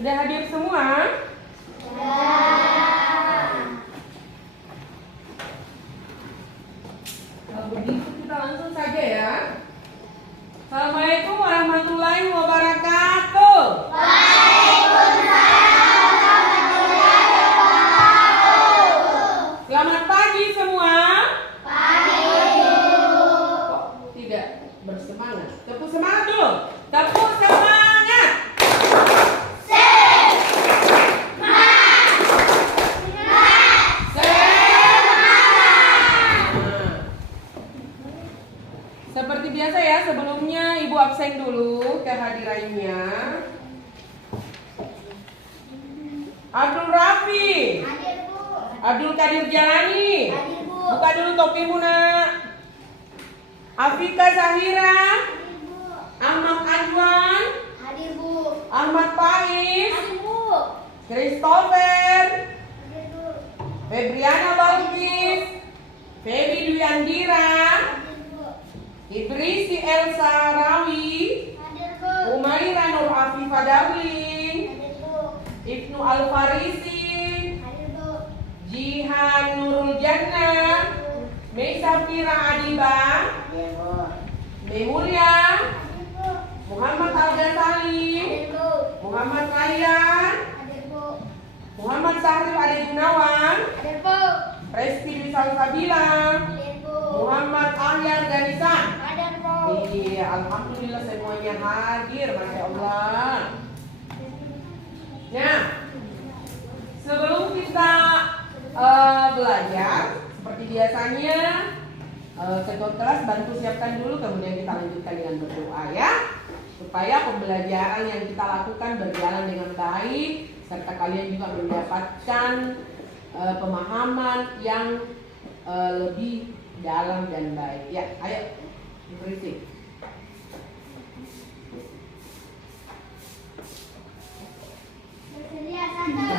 Sudah hadir semua? Kalau begitu kita langsung saja ya. Assalamualaikum warahmatullahi wabarakatuh. Selamat pagi semua. Kok tidak bersemangat? Tepuk semangat dulu. Tepuk semangat. Seperti biasa ya, sebelumnya Ibu absen dulu kehadirannya. Abdul Rafi, Hadir, Bu. Abdul Kadir Jalani, Hadir, Bu. buka dulu topimu nak. Afika Zahira, Hadir, Bu. Ahmad Adwan, Hadir, Bu. Ahmad Faiz, Hadir, Bu. Christopher, Hadir, Bu. Febriana Balkis, Febi Dwi Andira, Hadir, Bu. Idrisi Elsa Rawi, Hadir, Bu. Umaira Nur Afifah Darling, Hadir, Bu. Ibnu Al-Farisi, Hadir, Bu. Jihan Nurul Jannah, Mei Safira Adiba, Hadir, Bu. Memulia, Hadir, Bu. Muhammad Al-Ghazali, Hadir, Bu. Muhammad Rayyan, Hadir, Bu. Muhammad Sahril Ade Gunawan, Hadir, Bu. Resti Dwi Salsabila, Hadir, Bu. Muhammad Ahyar Ganisan. Hadir, Bu. Iya, alhamdulillah semuanya hadir, masya Allah. Nah, sebelum kita belajar, seperti biasanya, ketua kelas bantu siapkan dulu, kemudian kita lanjutkan dengan berdoa ya, supaya pembelajaran yang kita lakukan berjalan dengan baik, serta kalian juga mendapatkan pemahaman yang lebih dalam dan baik. Ya, ayo berisik. Bersedia, satu.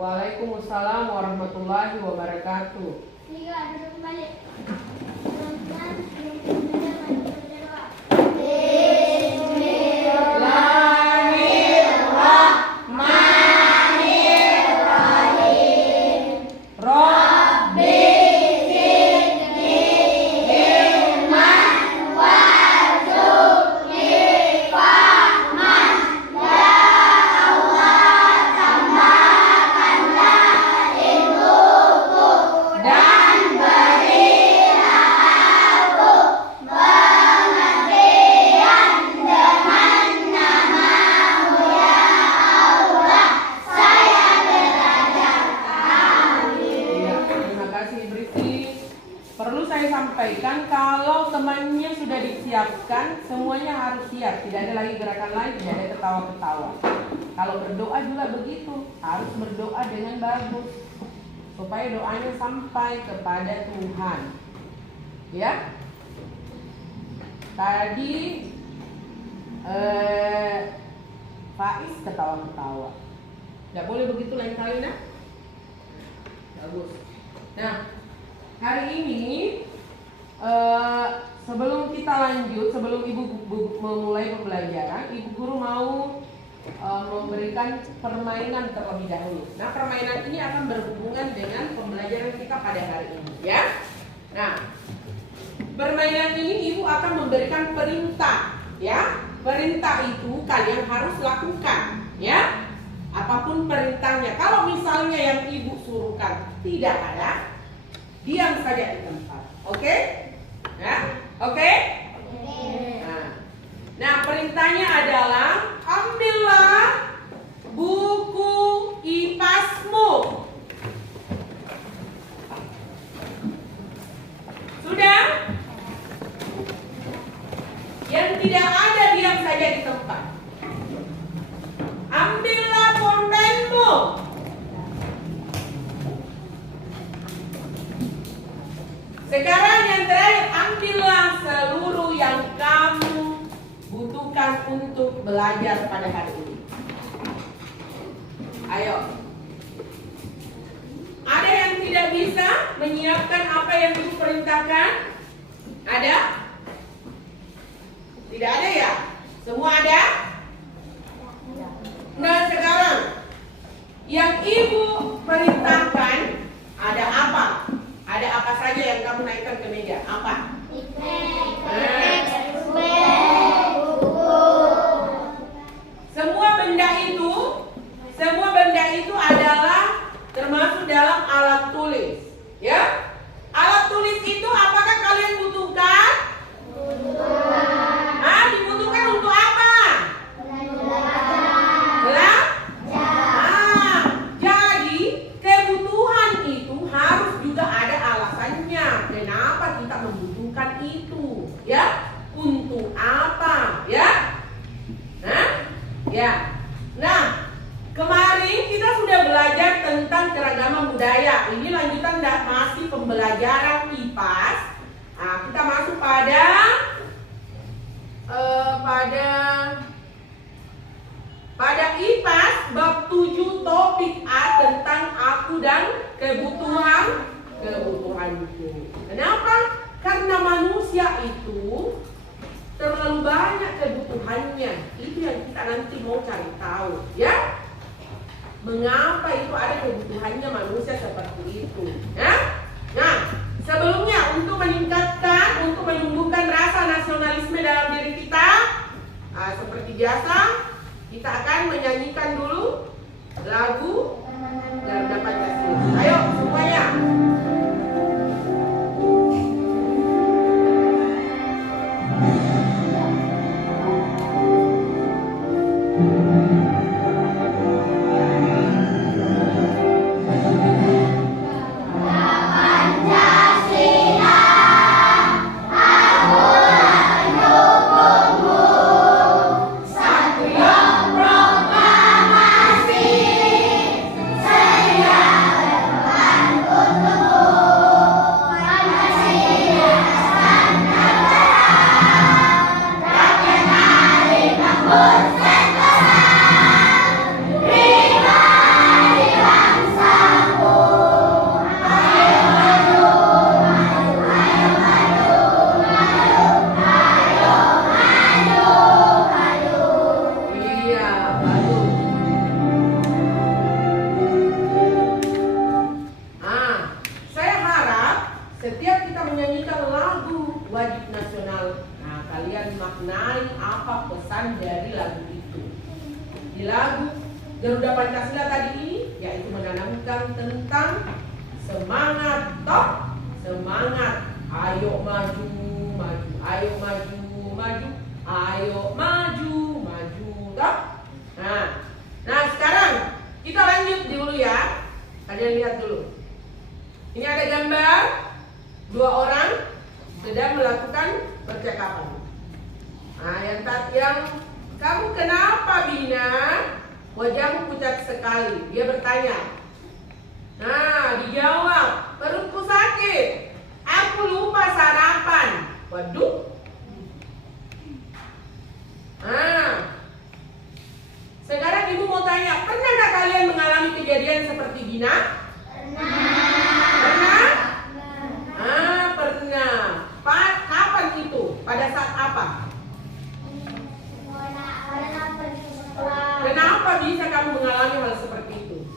Waalaikumsalam warahmatullahi wabarakatuh. Tiga, duduk kembali. Bismillahirrahmanirrahim. Rabbi zidni ilman warzuqni fahman. Ya Allah, tambahkanlah ilmuku dan berilah aku pengertian dengan nama-Mu ya Allah. Saya belajar. Amin. Terima kasih Briti. Perlu saya sampaikan kalau temannya sudah disiapkan, semuanya harus siap. Tidak ada lagi gerakan lain, tidak ada ketawa-ketawa. Kalau berdoa juga begitu, harus berdoa dengan bagus supaya doanya sampai kepada Tuhan. Ya. Tadi Faiz ketawa-ketawa. Tidak boleh begitu lain kali nak. Bagus. Nah, hari ini sebelum kita lanjut, sebelum Ibu memulai pembelajaran, Ibu Guru mau memberikan permainan terlebih dahulu. Nah, permainan ini akan berhubungan dengan pembelajaran kita pada hari ini, ya. Nah, permainan ini Ibu akan memberikan perintah, ya. Perintah itu kalian harus lakukan, ya. Apapun perintahnya. Kalau misalnya yang Ibu suruhkan tidak ada, diam saja di tempat. Oke? Ya? Oke? Nah, perintahnya adalah ambillah buku IPASmu. Sudah? Yang tidak ada diam saja di tempat. Ambillah pulpenmu. Sekarang yang terakhir, ambillah seluruh yang kamu butuhkan untuk belajar. belajar pada hari ini? Ayo. Ada yang tidak bisa menyiapkan apa yang Ibu perintahkan? Ada? Tidak ada ya? Semua ada? Nah sekarang yang Ibu perintahkan ada apa? Ada apa saja yang kamu naikkan ke meja? Apa? Semua benda itu adalah termasuk dalam alat tulis, ya. Alat tulis itu apakah kalian butuhkan? Dibutuhkan untuk apa? Jadi kebutuhan itu harus juga ada alasannya. Kenapa kita membutuhkan itu? Ya, untuk apa? Ya. Nah, kemarin kita sudah belajar tentang keragaman budaya. Ini lanjutan masih pembelajaran IPAS. Nah, kita masuk pada IPAS bab 7 topik A tentang aku dan kebutuhanku. Kenapa? Karena manusia itu terlalu banyak kebutuhannya. Itu yang kita nanti mau cari tahu, ya. Mengapa itu ada kebutuhannya manusia seperti itu, ya? Nah, sebelumnya untuk menumbuhkan rasa nasionalisme dalam diri kita, seperti biasa, kita akan menyanyikan dulu lagu Garuda Pancasila. Ayo semuanya. Garuda Pancasila tadi ini yaitu menanamkan tentang semangat semangat ayo maju maju, ayo maju maju, ayo maju maju toh. Nah sekarang kita lanjut dulu ya. Kalian lihat dulu. Ini ada gambar dua orang sedang melakukan percakapan. Nah yang kamu kenapa Bina? Wajahmu pucat sekali. Dia bertanya. Nah, dijawab, perutku sakit. Aku lupa sarapan. Waduh. Nah, sekarang ibu mau tanya, pernahkah kalian mengalami kejadian seperti Bina? Pernah? Pernah. Kapan itu? Pada saat apa? Kenapa bisa kamu mengalami hal seperti itu?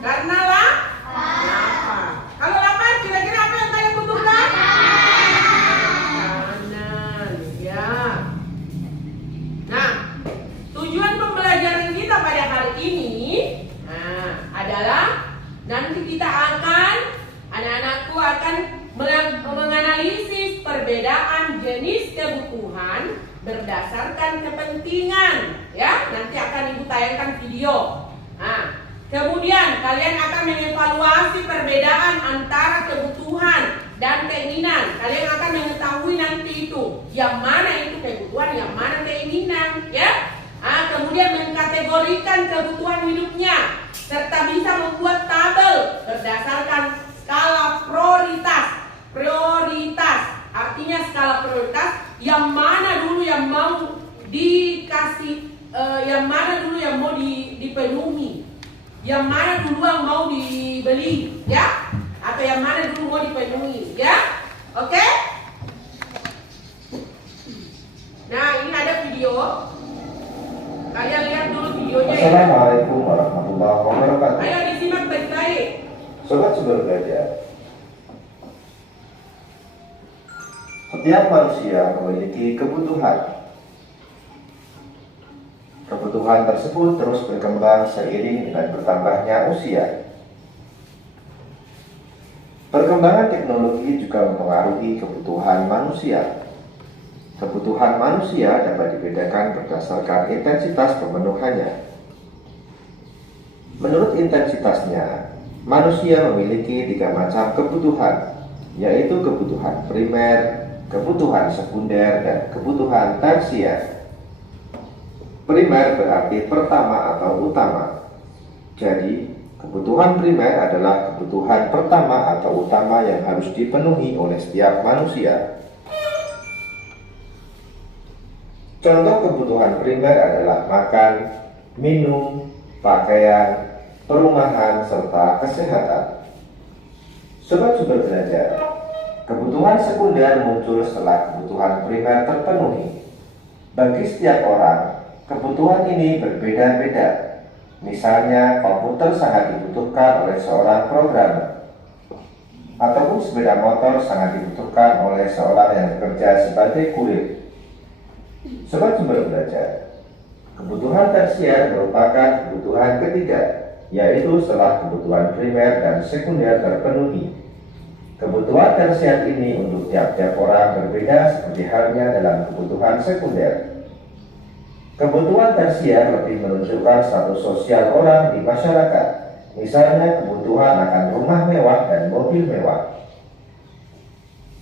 Karena lapar. Kalau lapar, kira-kira apa yang kalian butuhkan? Makanan, ya. Nah, tujuan pembelajaran kita pada hari ini adalah nanti kita anak-anakku akan menganalisis perbedaan jenis kebutuhan berdasarkan kepentingan, ya. Nanti akan ibu tayangkan video. Nah, kemudian kalian akan mengevaluasi perbedaan antara kebutuhan dan keinginan. Kalian akan mengetahui nanti itu yang mana itu kebutuhan, yang mana keinginan, ya. Kemudian mengkategorikan kebutuhan hidupnya serta bisa membuat tabel berdasarkan skala prioritas. Artinya skala prioritas yang mana dulu yang mau dikasih yang mana dulu yang mau dipenuhi, yang mana dulu yang mau dibeli, ya? Atau yang mana dulu mau dipenuhi, ya? Oke? Nah, ini ada video. Kalian lihat dulu videonya ya. Assalamualaikum warahmatullahi wabarakatuh. Ayo disimak baik-baik. Sobat Sumber Belajar, setiap manusia memiliki kebutuhan. Kebutuhan tersebut terus berkembang seiring dengan bertambahnya usia. Perkembangan teknologi juga mempengaruhi kebutuhan manusia. Kebutuhan manusia dapat dibedakan berdasarkan intensitas pemenuhannya. Menurut intensitasnya, manusia memiliki 3 macam kebutuhan, yaitu kebutuhan primer, kebutuhan sekunder, dan kebutuhan tersier. Primer berarti pertama atau utama. Jadi, kebutuhan primer adalah kebutuhan pertama atau utama yang harus dipenuhi oleh setiap manusia. Contoh kebutuhan primer adalah makan, minum, pakaian, perumahan, serta kesehatan. Sobat Sumber Belajar, kebutuhan sekunder muncul setelah kebutuhan primer terpenuhi. Bagi setiap orang, kebutuhan ini berbeda-beda. Misalnya, komputer sangat dibutuhkan oleh seorang programmer, ataupun sepeda motor sangat dibutuhkan oleh seorang yang bekerja sebagai kurir. Sobat Sumber Belajar, kebutuhan tersier merupakan kebutuhan ketiga, yaitu setelah kebutuhan primer dan sekunder terpenuhi. Kebutuhan tersier ini untuk tiap-tiap orang berbeda seperti halnya dalam kebutuhan sekunder. Kebutuhan tersier lebih menunjukkan status sosial orang di masyarakat, misalnya kebutuhan akan rumah mewah dan mobil mewah.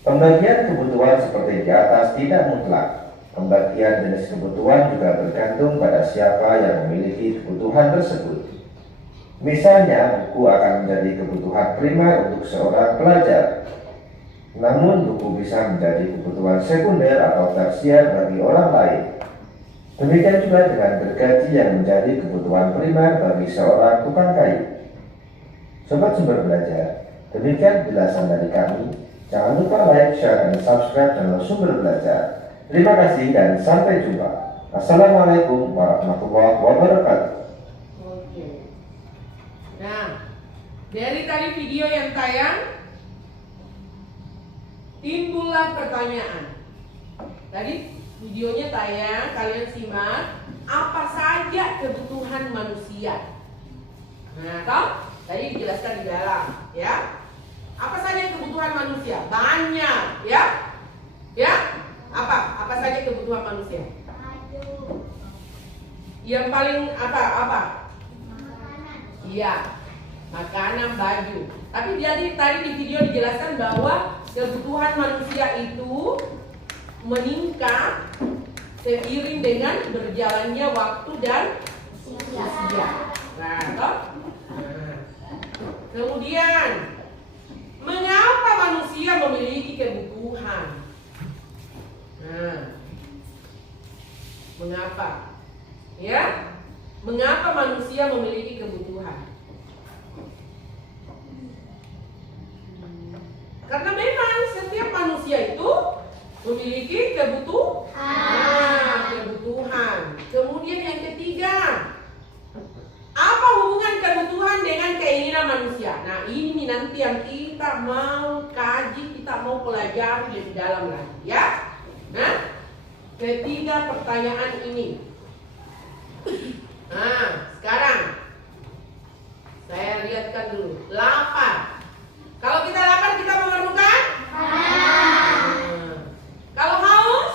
Pembagian kebutuhan seperti di atas tidak mutlak. Pembagian jenis kebutuhan juga bergantung pada siapa yang memiliki kebutuhan tersebut. Misalnya, buku akan menjadi kebutuhan primer untuk seorang pelajar. Namun, buku bisa menjadi kebutuhan sekunder atau tersier bagi orang lain. Demikian juga dengan gergaji yang menjadi kebutuhan primer bagi seorang tukang kayu. Sobat Sumber Belajar, demikian penjelasan dari kami. Jangan lupa like, share, dan subscribe channel Sumber Belajar. Terima kasih dan sampai jumpa. Assalamualaikum warahmatullahi wabarakatuh. Oke. Nah, dari tadi video yang tayang, timbullah pertanyaan. Tadi videonya tayang, kalian simak. Apa saja kebutuhan manusia? Nah, toh tadi dijelaskan di dalam, ya. Apa saja kebutuhan manusia? Banyak, ya. Ya? Apa saja kebutuhan manusia? Yang paling apa? Iya, makanan, baju. Tapi jadi tadi di video dijelaskan bahwa kebutuhan manusia itu meningkat seiring dengan berjalannya waktu dan usia. Nah, toh? Kemudian, mengapa manusia memiliki kebutuhan? Nah, mengapa? Ya, mengapa manusia memiliki kebutuhan? Karena memang setiap manusia itu memiliki kebutuhan. Kemudian yang ketiga, apa hubungan kebutuhan dengan keinginan manusia? Nah, ini nanti yang kita mau kaji, kita mau pelajari lebih dalam lagi, ya. Nah, ketiga pertanyaan ini. Nah, sekarang saya lihatkan dulu. Lapar. Kalau kita lapar, kita memerlukan? Kalau haus?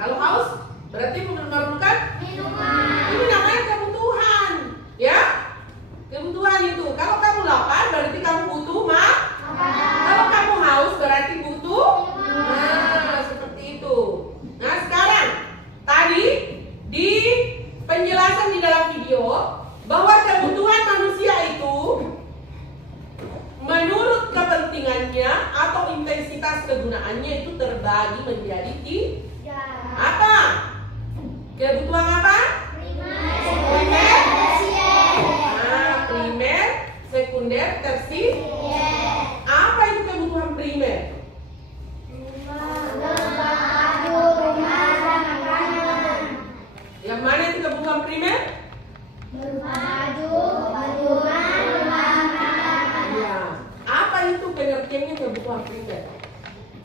Kalau haus, berarti memerlukan? Ini namanya kebutuhan, ya. Kebutuhan itu. Kalau kamu lapar, berarti kamu butuh Kalau kamu haus, berarti butuh. Nah, seperti itu. Nah, kegunaannya itu terbagi menjadi tiga. apa? Kebutuhan apa? Primer, tersier. Primer, sekunder, tersier. Apa itu kebutuhan primer? Yang mana itu kebutuhan primer? Ya. Apa itu pengertiannya kebutuhan primer?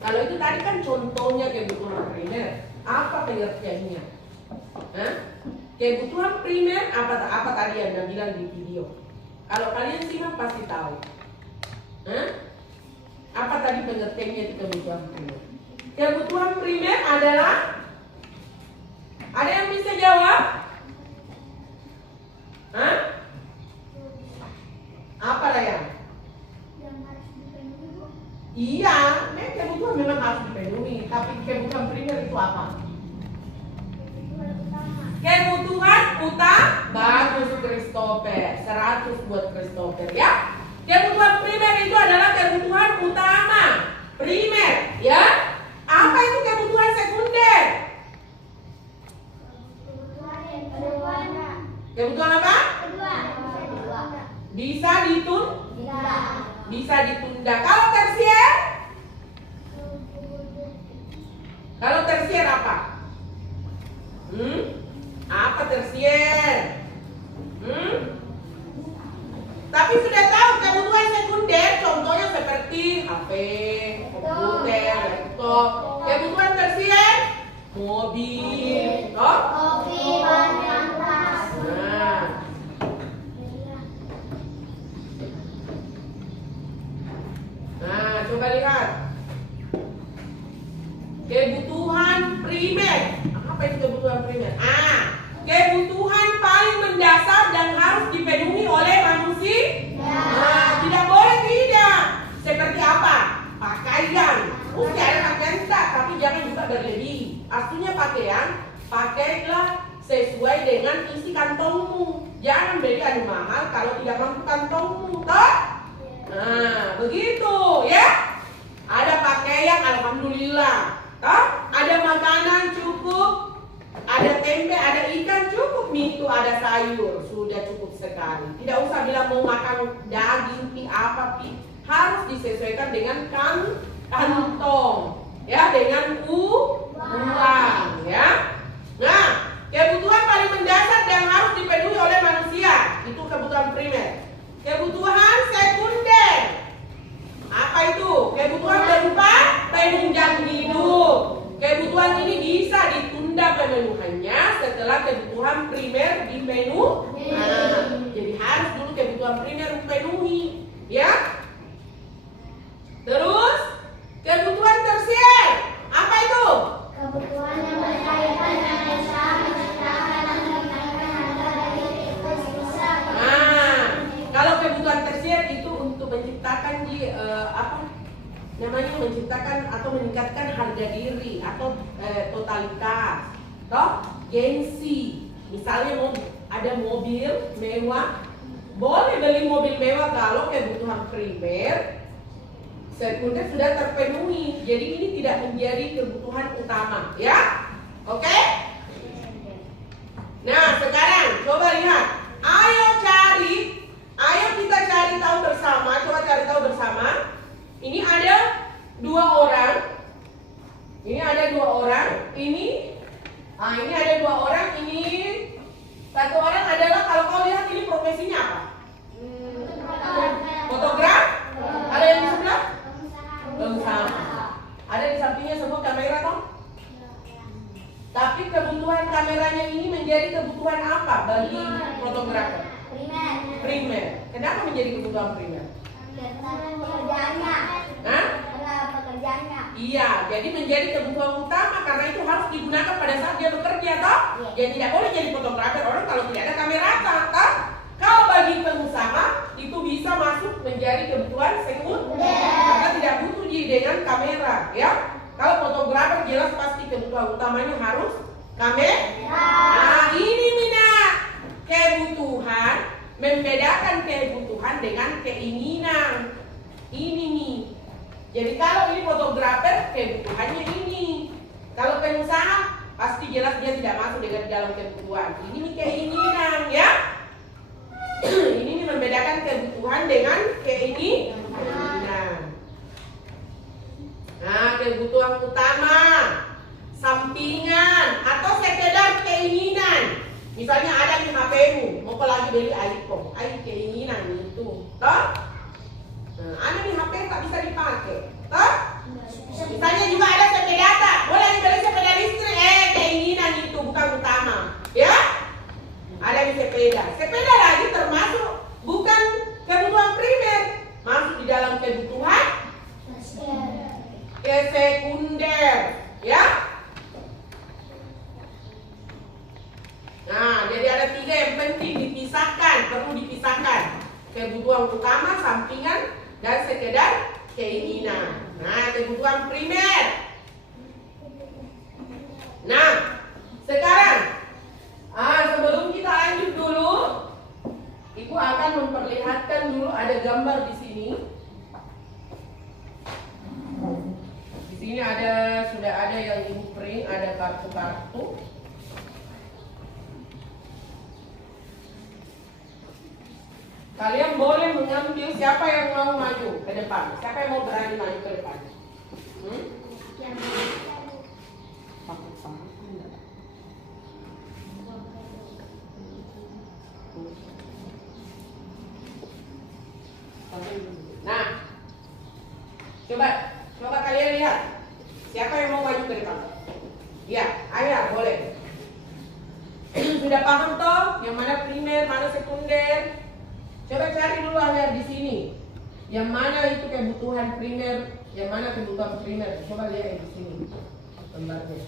Kalau itu tadi kan contohnya kebutuhan primer. Apa pengertiannya? Hah? Kebutuhan primer apa tadi yang Anda bilang di video? Kalau kalian simak pasti tahu. Hah? Apa tadi pengertiannya itu kebutuhan primer? Kebutuhan primer adalah, ada yang bisa jawab? Hah? Apa lah yang? Iya, kebutuhan memang harus dipenuhi. Tapi kebutuhan primer itu apa? Kebutuhan utama. Bagus Christopher, 100 buat Christopher ya. Kebutuhan primer itu adalah kebutuhan utama. Primer ya. Apa itu kebutuhan sekunder? Kebutuhan apa? Bisa ditunda. Kalau tersier? Kalau tersier apa? Apa tersier? Tapi sudah tahu kebutuhan sekunder, contohnya seperti HP, komputer, laptop. Kebutuhan tersier? Mobil, toh? Nah, coba lihat. Kebutuhan primer. Apa itu kebutuhan primer? Kebutuhan paling mendasar dan harus dipenuhi oleh manusia. Tidak boleh tidak. Seperti apa? Pakaian. Oke, ada pakaian tak, tapi jangan juga berlebih. Artinya pakaian, pakailah sesuai dengan isi kantongmu. Jangan beli anu mahal kalau tidak mampu kantongmu, toh? Nah, begitu ya. Ada pakaian, alhamdulillah. Toh? Ada makanan cukup. Ada tempe, ada ikan cukup, mie itu ada sayur, sudah cukup sekali. Tidak usah bilang mau makan daging, pi apa pi, harus disesuaikan dengan kantong, ya, dengan uang, ya. Nah, kebutuhan paling mendasar dan harus dipenuhi oleh manusia itu kebutuhan primer. Kebutuhan sekunder, apa itu? Kebutuhan berupa penunjang hidup. Kebutuhan ini bisa ditunda pemenuhannya setelah kebutuhan primer dipenuhi. Jadi harus dulu kebutuhan primer dipenuhi, ya. Terus kebutuhan tersier, apa itu? Kebutuhan yang berkaitan dengan usaha menciptakan dan meningkatkan harga dari usaha. Kalau kebutuhan tersier itu untuk menciptakan menciptakan atau meningkatkan harga diri atau totalitas, toh gengsi. Misalnya ada mobil mewah, boleh beli mobil mewah kalau kebutuhan primer, sekunder sudah terpenuhi. Jadi ini tidak menjadi kebutuhan utama, ya. Oke? Nah, sekarang coba lihat. Ayo kita cari tahu bersama. Coba cari tahu bersama. Ini ada dua orang. Ini ada dua orang. Ini ada dua orang. Ini satu orang adalah, kalau kau lihat ini profesinya apa? Fotograf. Ada yang di sebelah? Pengusaha. Ada di sampingnya semua kamera toh? Tapi kebutuhan kameranya ini menjadi kebutuhan apa bagi fotografer? Primer. Kenapa menjadi kebutuhan primer? Pekerjaannya. Iya, jadi menjadi kebutuhan utama karena itu harus digunakan pada saat dia bekerja, toh? Ya tidak boleh jadi fotografer orang kalau tidak ada kamera, toh? Kalau bagi pengusaha itu bisa masuk menjadi kebutuhan sekunder karena tidak butuh dengan kamera, ya. Kalau fotografer jelas pasti kebutuhan utamanya harus kamera. Nah, ini minat kebutuhan, membedakan kebutuhan dengan keinginan. Ini nih. Jadi kalau ini fotografer kebutuhannya ini. Kalau pengusaha pasti jelas dia tidak masuk dengan dalam kebutuhan. Ini nih keinginan ya. Ini nih membedakan kebutuhan dengan keinginan. Nah, kebutuhan utama, sampingan atau sekedar keinginan. Misalnya ada di HP-mu, mau kau lagi beli iPhone, keinginan itu, toh? Nah, ada di HP tak bisa dipakai, toh? Misalnya juga ada sepeda, boleh dibeli sepeda listrik, keinginan itu bukan utama, ya? Ada di sepeda, sepeda lagi termasuk bukan kebutuhan primer, masuk di dalam kebutuhan sekunder, ya? Nah, jadi ada 3 yang penting dipisahkan, perlu dipisahkan. Kebutuhan utama, sampingan, dan sekedar keinginan. Nah, kebutuhan primer. Nah, sekarang sebelum kita lanjut dulu, Ibu akan memperlihatkan dulu ada gambar di sini. Di sini sudah ada yang Ibu print, ada kartu-kartu. Kalian boleh mengambil siapa yang mau maju ke depan. Siapa yang mau berani maju ke depan? Nah, coba kalian lihat. Siapa yang mau maju ke depan? Ya, ayo boleh. Sudah paham toh? Yang mana primer, mana sekunder? Coba cari dulu aja di sini. Yang mana itu kebutuhan primer, yang mana kebutuhan primer. Coba lihat di sini gambarnya.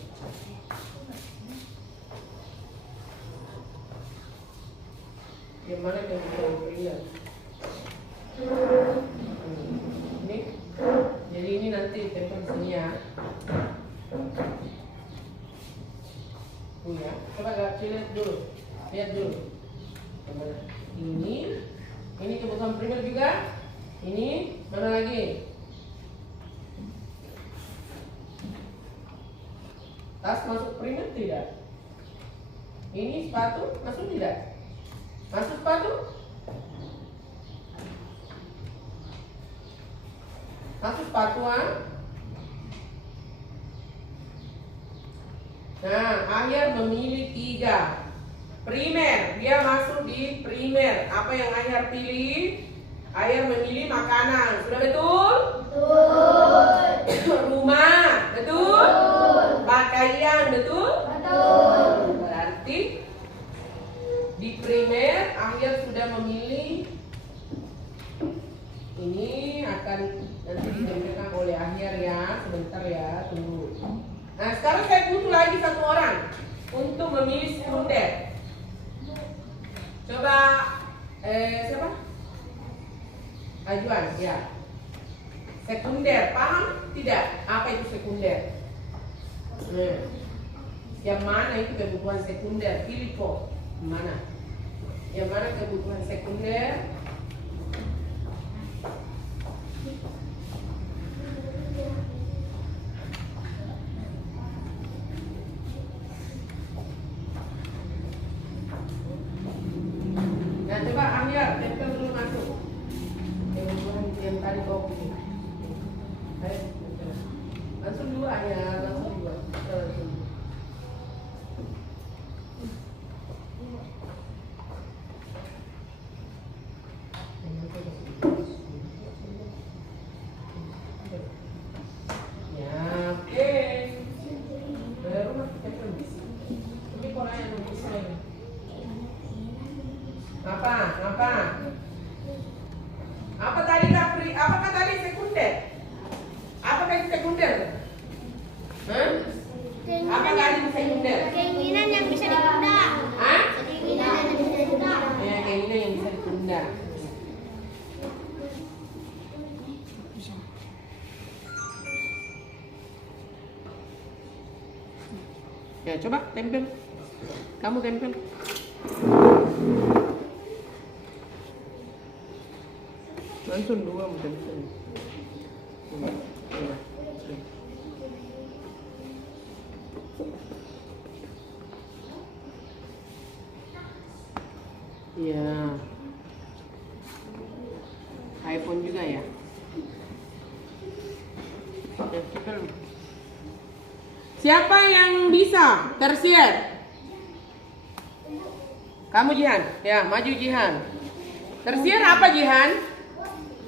Yang mana kebutuhan primer? Ini. Jadi ini nanti tempel sini ya. Ya. Coba lihat dulu. Lihat dulu. Ini kebutuhan primer juga. Ini mana lagi? Tas masuk primer tidak? Ini sepatu masuk tidak? Masuk sepatu? Masuk sepatu Nah, akhir memilih 3. Primer, dia masuk di primer. Apa yang Ahyar pilih? Ahyar memilih makanan. Sudah betul? Betul. Rumah, betul? Pakaian, betul? Betul. Berarti di primer Ahyar sudah memilih. Ini akan nanti ditempelkan oleh Ahyar ya. Sebentar ya, tunggu. Nah, sekarang saya butuh lagi 1 orang untuk memilih sekunder. Coba siapa? Ajuan, ya. Sekunder, paham tidak? Apa itu sekunder? Yang mana itu kebutuhan sekunder? Pilih kok. Mana? Yang mana kebutuhan sekunder? Coba Ahyar, tempel dulu masuk. Kebutuhan yang tadi kau pilih. Langsung dulu Ahyar, langsung dulu. Ya, oke. Baru masuk tempel di sini. Tapi kalau yang bisa ini. Apa tadi Kapri? Apakah tadi sekunder? Apakah itu sekunder? Apa tadi sekunder? Keinginan yang bisa ditunda. Keinginan yang bisa ditunda. Ya, keinginan yang bisa ditunda. Ya, coba tempel. Kamu tempel. Langsung 2 tempel. Iya. iPhone juga ya. Siapa yang bisa tersier? Kamu Jihan, ya maju Jihan. Tersier apa Jihan?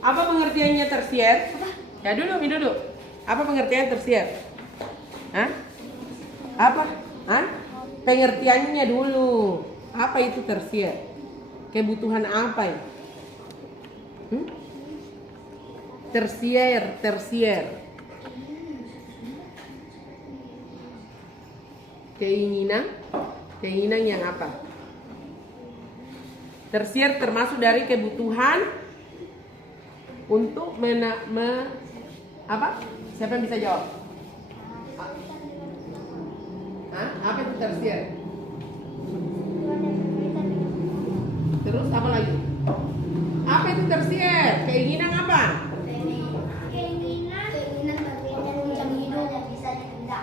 Apa pengertiannya tersier? Ya duduk. Apa pengertian tersier? Hah? Apa? Hah? Pengertiannya dulu. Apa itu tersier? Kebutuhan apa ya? Tersier. Keinginan yang apa? Tersier termasuk dari kebutuhan untuk apa? Siapa yang bisa jawab? Hah? Apa itu tersier? Terus apa lagi? Apa itu tersier? Keinginan apa? Keinginan penunjang hidup yang bisa ditunda.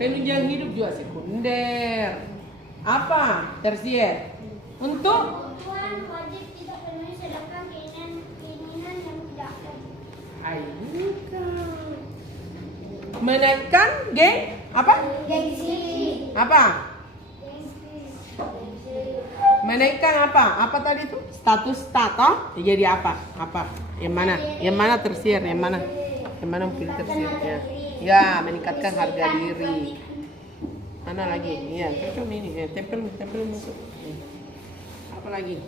Penunjang hidup juga sekunder. Apa tersier? Untuk Kebutuhan wajib tidak penuhi sedangkan keinginan yang tidak wajib. menaikkan apa? Gengsi. Apa? Menaikkan apa? Apa tadi itu? Status toh? Jadi apa? Apa? Yang mana? Yang mana tersier? Yang mana? Yang mana mungkin tersiernya? Ya, meningkatkan harga diri. Mana lagi? Iya, cocok ini. Tempel masuk. Apa lagi?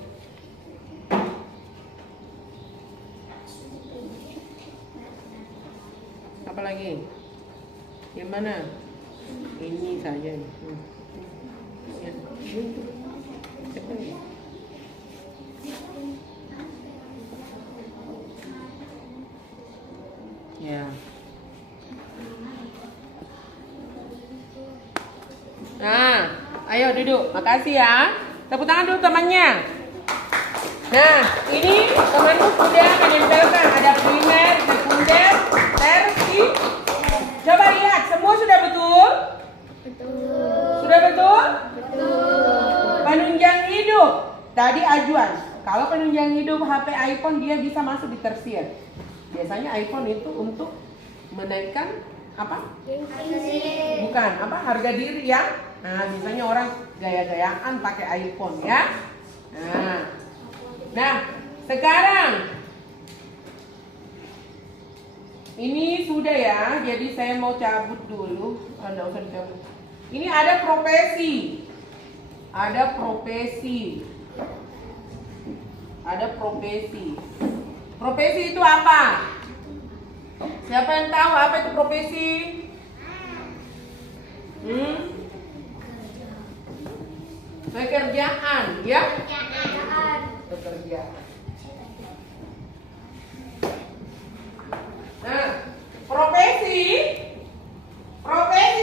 Apa lagi? Yang mana? Ini saja. Ya. Ya. Nah, ayo duduk. Makasih ya. Tepuk tangan dulu temannya. Nah, ini temanmu sudah menempelkan ada primer, sekunder, tersier. Coba lihat, semua sudah betul? Betul. Sudah betul? Betul. Penunjang hidup. Tadi ajuan. Kalau penunjang hidup HP iPhone dia bisa masuk di tersier. Biasanya iPhone itu untuk menaikkan apa? Bukan, apa? Harga diri ya. Nah, biasanya orang gaya-gayaan pakai iPhone ya. Nah, sekarang ini sudah ya. Jadi saya mau cabut dulu. Nggak usah dicabut. Ini ada profesi. Ada profesi. Profesi itu apa? Siapa yang tahu apa itu profesi? Pekerjaan, ya? Pekerjaan. Nah, profesi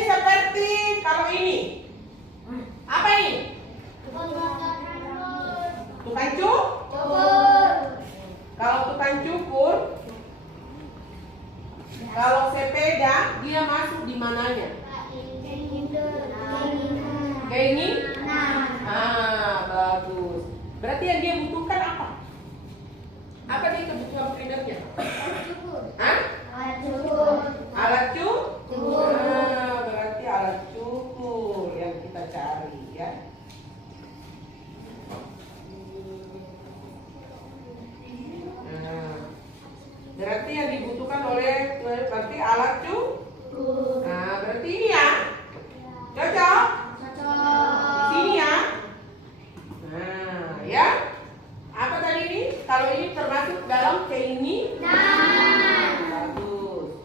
seperti kalau ini. Apa ini? Tukang cukur. Kalau tukang cukur, kalau sepeda dia masuk di mananya? Keinginan. Bagus. Berarti yang dia butuhkan apa? Apa dia kebutuhan primernya? Alat cukur. Berarti alat cukur yang kita cari ya. Berarti yang dibutuhkan berarti alat cukur. Nah, berarti ini ya. Cocok? Di sini ya. Nah, ya. Apa tadi ini? Kalau ini termasuk dalam keinginan. Bagus.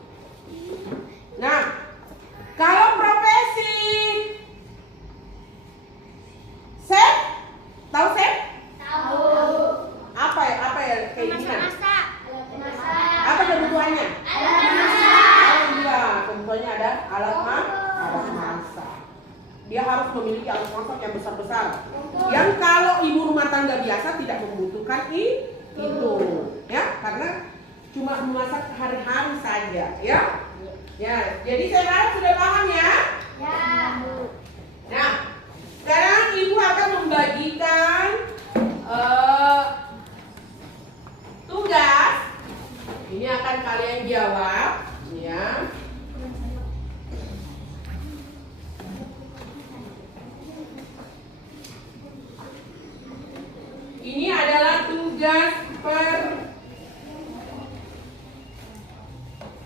Nah, kalau profesi chef, tahu chef? Tahu. Apa ya keinginan? Masak. Apa kebutuhannya? Alat masak. Oh iya, kebutuhannya ada alat masak. Dia harus memiliki alat masak yang besar-besar. Yang kalau ibu rumah tangga biasa tidak membutuhkan itu, ya, karena cuma memasak hari-hari saja, ya. Ya, jadi saya harap sudah paham ya. Ya. Nah, sekarang kedua akan membagikan tugas. Ini akan kalian jawab, ya. Ini adalah tugas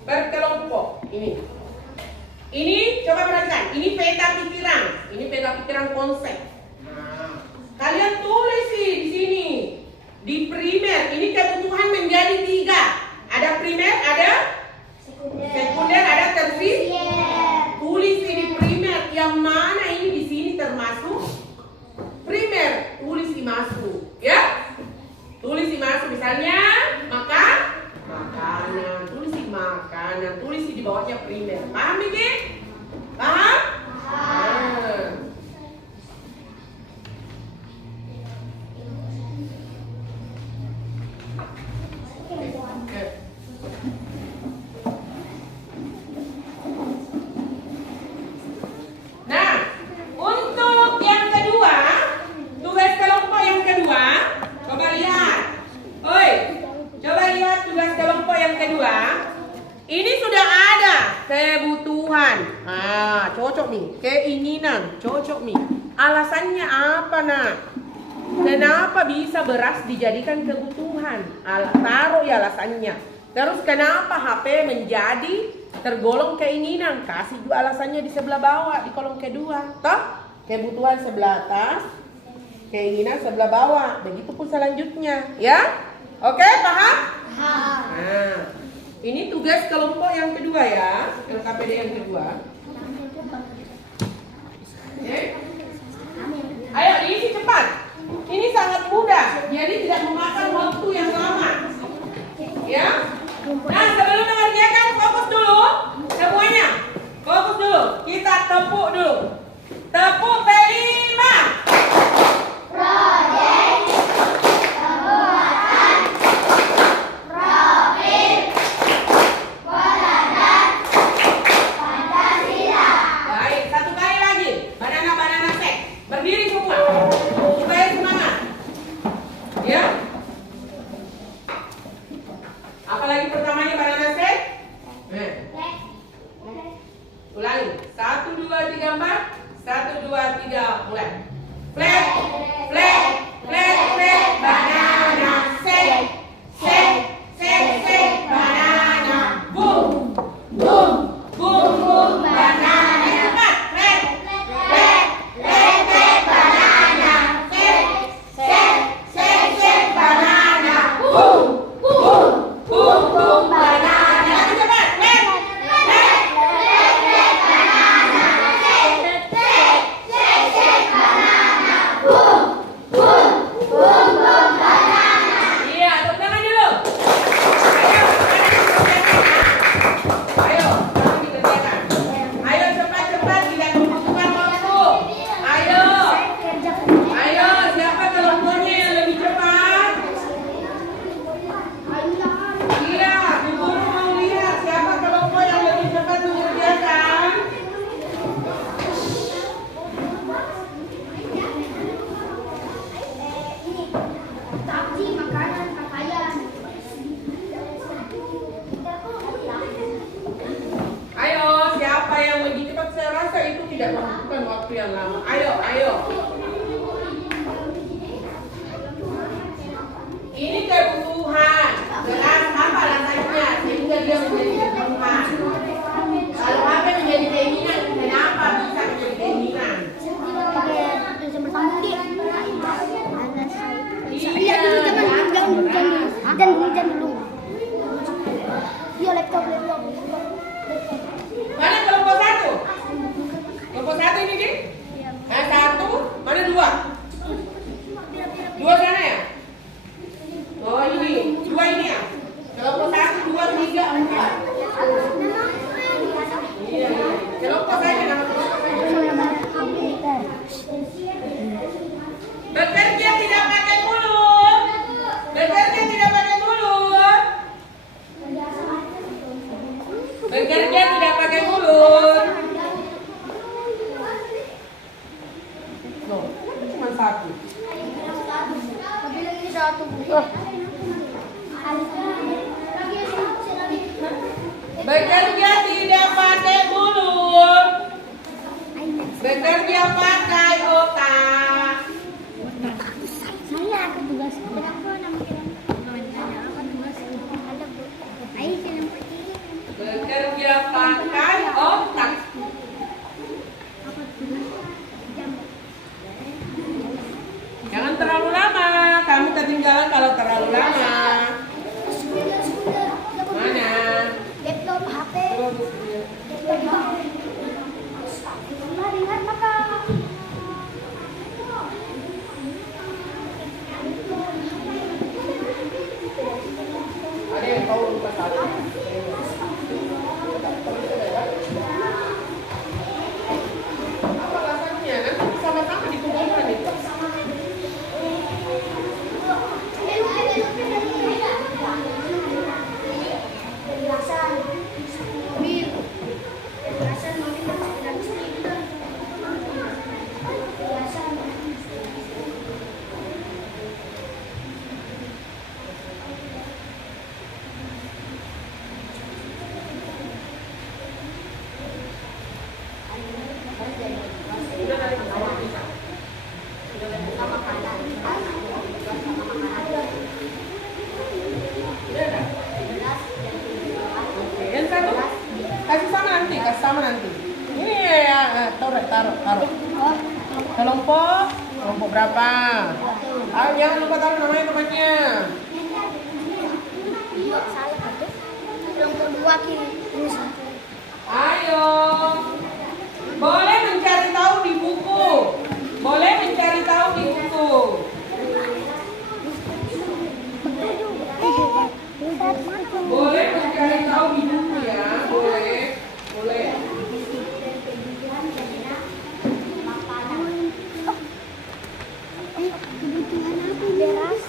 berkelompok. Ini coba perhatikan. Ini peta pikiran. Ini peta pikiran konsep. Nah, kalian tulis sih di sini. Di primer ini kebutuhan menjadi 3. Ada primer, ada sekunder, ada tersier. Tulis ini primer. Yang mana ini di sini termasuk primer? Tulis di masuk, ya. Tulis di masuk. Misalnya makanan. Tulis di makanan. Tulis di bawahnya primer. Paham ini? Paham? Nah, untuk yang kedua, tugas kelompok yang kedua, coba lihat. Oi, coba lihat tugas kelompok yang kedua. Ini sudah ada kebutuhan. Ah, cocok nih. Keinginan, cocok nih. Alasannya apa, nak? Kenapa bisa beras dijadikan kebutuhan? Taruh ya alasannya. Terus kenapa HP menjadi tergolong keinginan? Kasih juga alasannya di sebelah bawah di kolom kedua. Toh? Kebutuhan sebelah atas, keinginan sebelah bawah. Begitupun selanjutnya, ya? Oke, paham? Paham. Nah, ini tugas kelompok yang kedua ya, LKPD yang kedua. Oke. Ayo diisi cepat. Ini sangat mudah, jadi tidak memakan waktu yang lama. Ya. Nah, sebelum mengerjakan fokus dulu semuanya. Fokus dulu. Kita tepuk dulu. Tepuk P5. Proyek pembuatan profil koordinat Pancasila. Baik, satu kali lagi. Banana set. Berdiri semua. Supaya semangat. Ya. Apalagi pertamanya banana set. Nah. Ulangi. 1, 2, 3, 4. 1, 2, 3, mulai. Flag, flag, flag, flag, banana set. Set, set, set, banana. Boom, boom, boom, boom, banana. Cepat, flag, flag, flag, flag, banana. Set, set, set, set, banana. Boom, boom, boom, boom, banana. Lagi cepat, flag, flag, flag, flag, banana. Set, set, set, set, banana. Boom, boom, boom, boom, banana. Iya, tepuk tangan dulu. Ayo, sekarang dikerjakan. Ayo cepat-cepat, tidak membutuhkan waktu. Ayo, ayo, siapa kelompoknya yang lebih cepat? Iya, ibu guru mau lihat siapa kelompok yang lebih cepat mengerjakan. Tapi makanan pakaian. Ayo, siapa yang lebih cepat? Saya rasa itu tidak membutuhkan waktu yang lama. Ayo, ayo. Ini kebutuhan. Jelas apa alasannya sehingga dia menjadi kebutuhan. Kalau apa menjadi keinginan, kenapa bisa menjadi keinginan? Iya, Jangan dulu. Iya, laptop. mana kelompok 1? Kelompok 1 ini, Dik? 1, mana 2? 2 sana ya? Oh ini, 2 ini ya? Kelompok 1, 2, 3, 4. Iya, kelompok saja, nama kelompok saja. Bekerja tidak pakai mulut. Bekerja tidak pakai mulut. Bekerja tidak pakai mulut. Loh, cuma belajar pakai otak. Jangan terlalu lama, kamu ketinggalan kalau terlalu lama. Mana? Laptop, HP. Lihat maka. Ada yang tahu lupa satu. Apa alasannya? Nanti sama-sama dikumpulkan itu. Kasih sama nanti. Ini ya, taruh. Kelompok berapa? Ayo jangan lupa taruh namanya. Kelompok 2 kiri. Ayo. Boleh mencari tahu di buku. Boleh mencari tahu di buku ya. Boleh. Kebutuhan apa? Beras.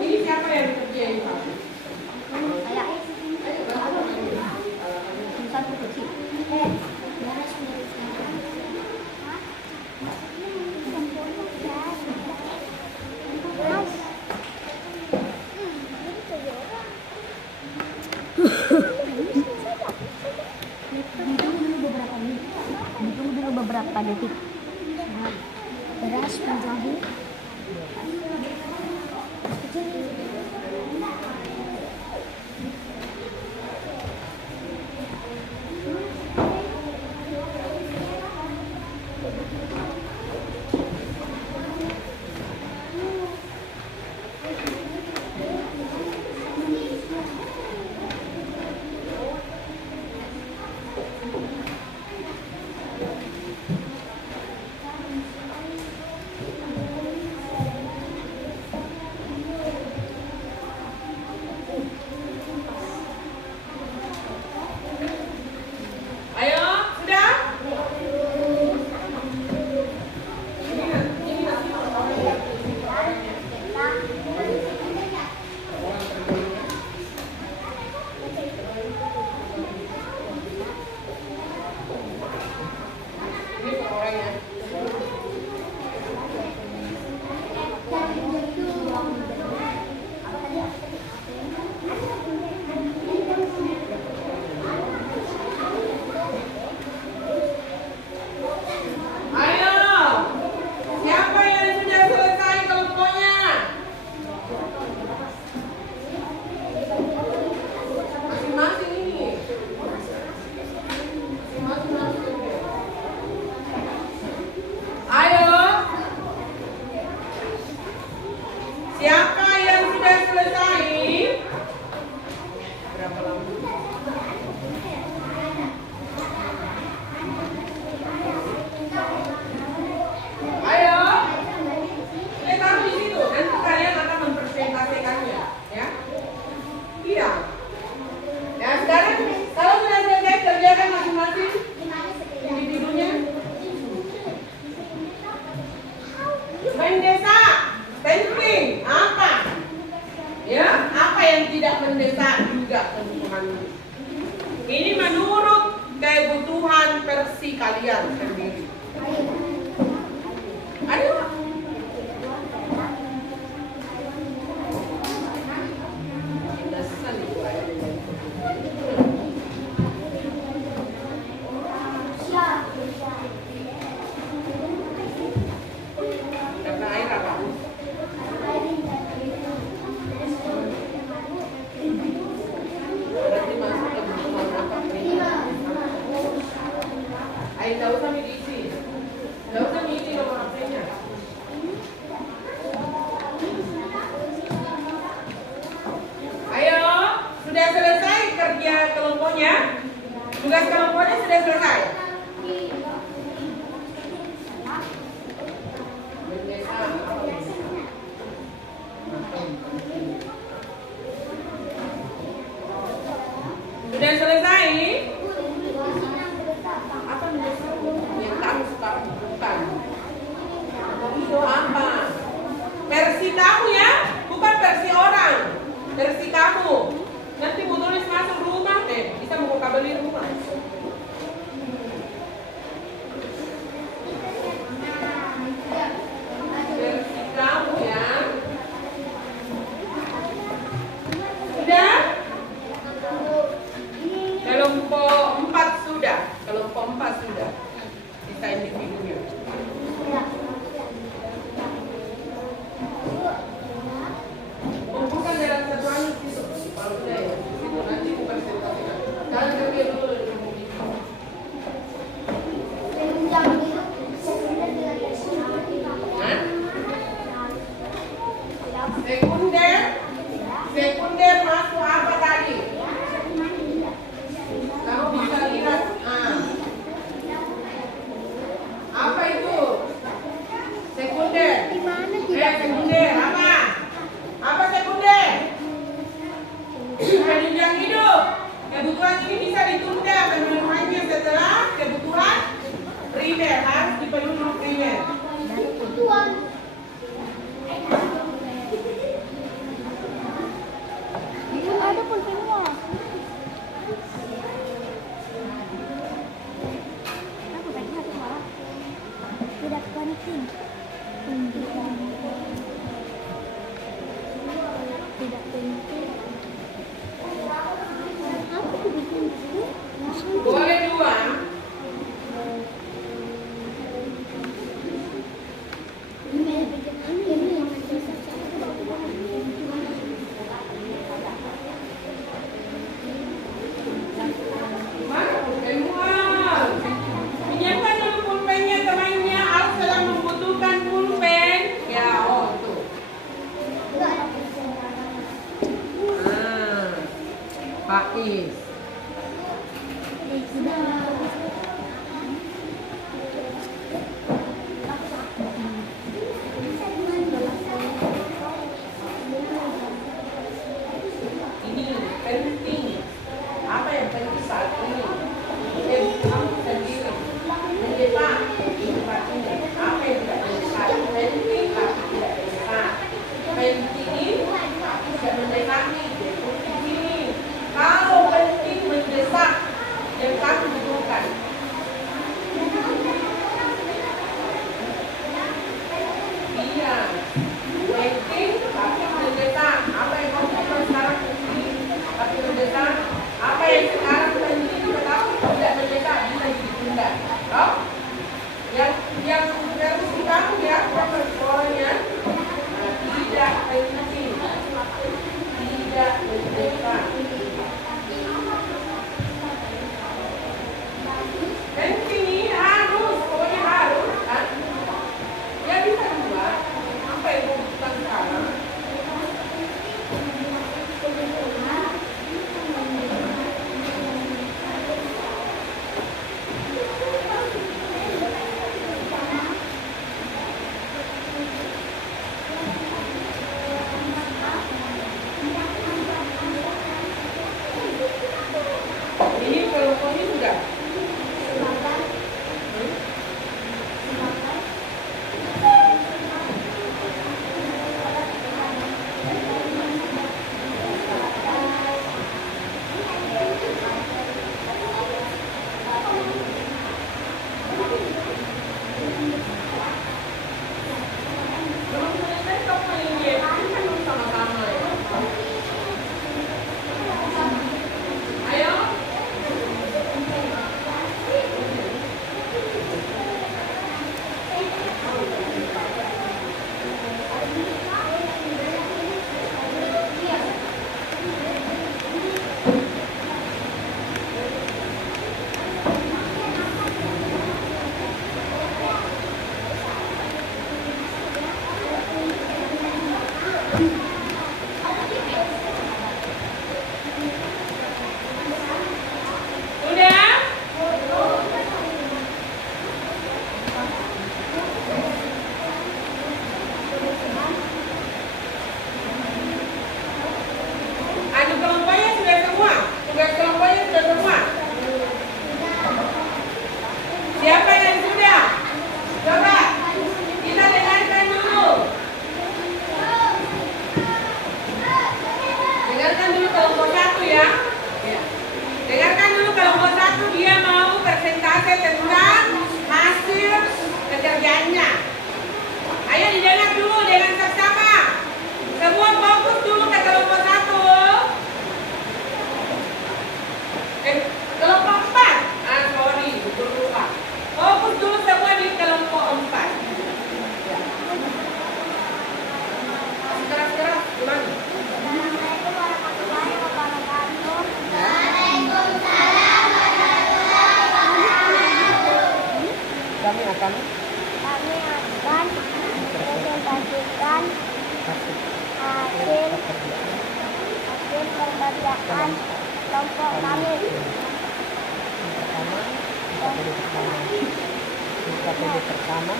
Ini siapa yang dikerjain Pak? Saya. Satu kecil. Beras. Hitung dulu beberapa detik. Beras menjadi Ini menurut kebutuhan versi kalian sendiri. Ayo. Ayo, nggak usah diisi. Nggak usah diisi nomor HP-nya. Ayo, sudah selesai kerja kelompoknya? Tugas kelompoknya sudah selesai? Sudah selesai? Apa yang kamu suka bukan? Itu apa? Versi kamu ya, bukan versi orang. Versi kamu. Nanti mau tulis masuk rumah deh, bisa mau kabeli rumah. Versi kamu ya. Sudah? Kelompok 4 sudah. Kelompok 4 sudah. Kita individunya. Bukan dalam satu anu situ. Kalau sudah ya, situ nanti bukan presentasikan. Jangan kerja dulu di rumah itu. Sekunder masuk apa tadi? Kamu bisa lihat. Apa itu? Sekunder. Sekunder apa? Apa sekunder? Penunjang hidup. Kebutuhan ini bisa ditunda pemenuhannya setelah kebutuhan primer, harus dipenuhi dulu primer. Ada pulpennya. Aku tadi satu malam tidak penting. Tidak penting. Apa tidak penting? Boleh dua. Mana pulpen? Pinjamkan dulu pulpennya temannya. Al sedang membutuhkan pulpen. Ya, oh tuh. Pak Is. Ini penting. Apa yang penting saat ini? Kamu sendiri mendesak tempat ini. Apa yang tidak mendesak? Penting tapi tidak mendesak. Penting tapi tidak mendesak nih. Ini kalau penting mendesak yang kamu butuhkan. Iya. Penting tapi mendesak. Apa yang kamu butuhkan sekarang penting tapi mendesak. Apa yang sekarang penting tetapi tidak mendesak bisa ditunda. Oh? Yang versi kamu ya, profesornya tidak penting, tidak mendesak. Penting ini harus, pokoknya harus kan? Ya bisa dua. Apa yang kamu butuhkan sekarang? kami akan presentasikan hasil pekerjaan kelompok kami. pertama.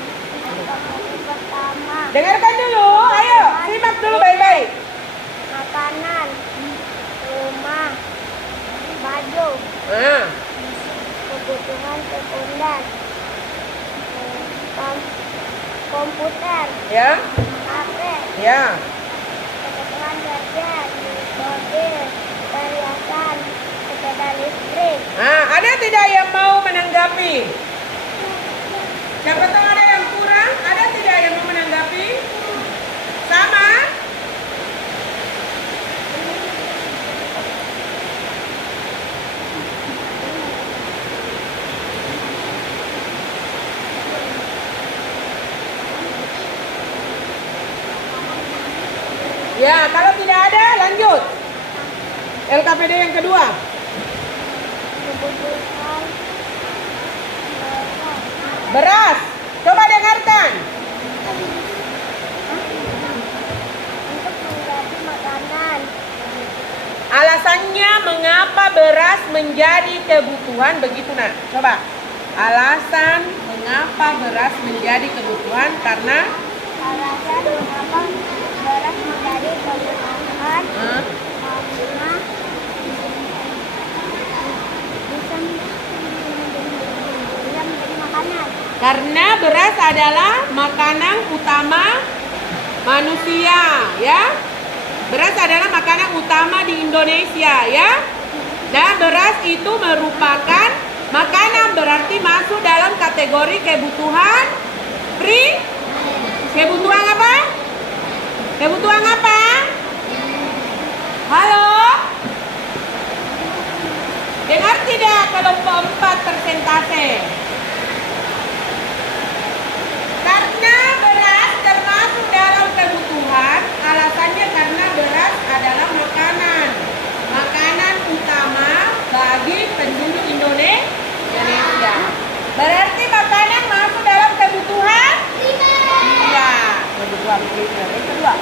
Pertama, Dengarkan dulu, ayo simak dulu baik-baik. makanan, rumah, baju, Nah, kebutuhan sekunder, komputer, ya, HP, ya. kebutuhan kerja, mobil, perhiasan, sepeda listrik. Nah, ada tidak yang mau menanggapi? Siapa tahu ada yang kurang? Ada tidak yang mau menanggapi? Sama? Ya, kalau tidak ada, lanjut. LKPD yang kedua. Kebutuhan Beras. Coba dengarkan. untuk menjadi makanan. Alasannya mengapa beras menjadi kebutuhan begitu, Nak? Coba. Alasan mengapa beras menjadi kebutuhan karena Alasan mengapa beras menjadi kebutuhan karena bisa menjadi makanan. karena beras adalah makanan utama manusia, ya. Beras adalah makanan utama di Indonesia, ya. Dan beras itu merupakan makanan, berarti masuk dalam kategori kebutuhan kebutuhan apa? Kebutuhan apa? Halo? Dengar tidak kelompok 4 persentase? Karena beras termasuk dalam kebutuhan, alasannya karena beras adalah makanan utama bagi penduduk Indonesia. Berarti makanan masuk dalam kebutuhan? Iya, kebutuhan primer. Yang kedua,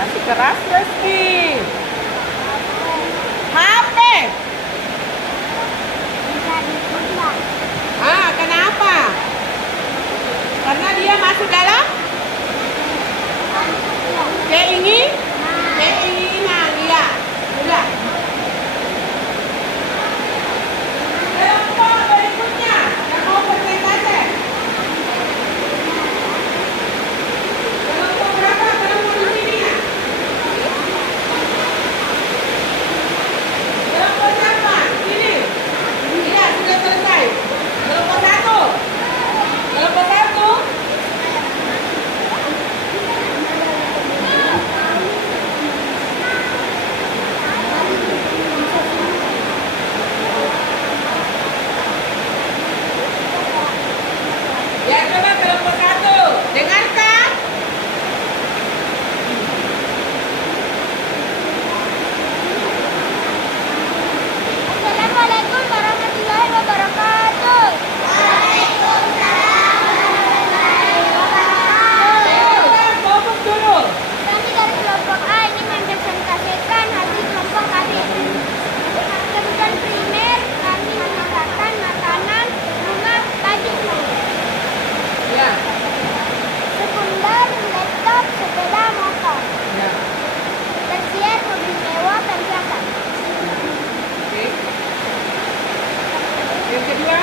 masih keras Reski. HP. Bisa disimpan. Kenapa? Karena dia masuk dalam keinginan, iya. Sudah. Kelompok berikutnya yang mau persentase. Kelompok berapa? Kelompok di sini ya? Kelompok berapa? Sini. Iya, sudah selesai. Kelompok 1. Kelompok 1. Ya, coba kelompok 1. Dengarkan. Assalamualaikum warahmatullahi wabarakatuh. Fokus dulu. Kami dari kelompok A ini mempresentasikan hasil kelompok kami. Kebutuhan primer kami menggunakan makanan, rumah, baju. Ya. Sekunder, laptop, sepeda motor. Ya. Tersier, mobil mewah, perhiasan. Oke. Yang kedua.